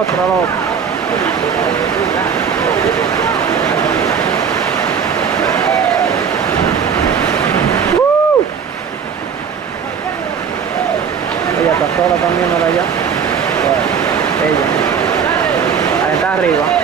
otro, al otro. Ella está sola también, allá. Bueno, ella. Ahí está arriba.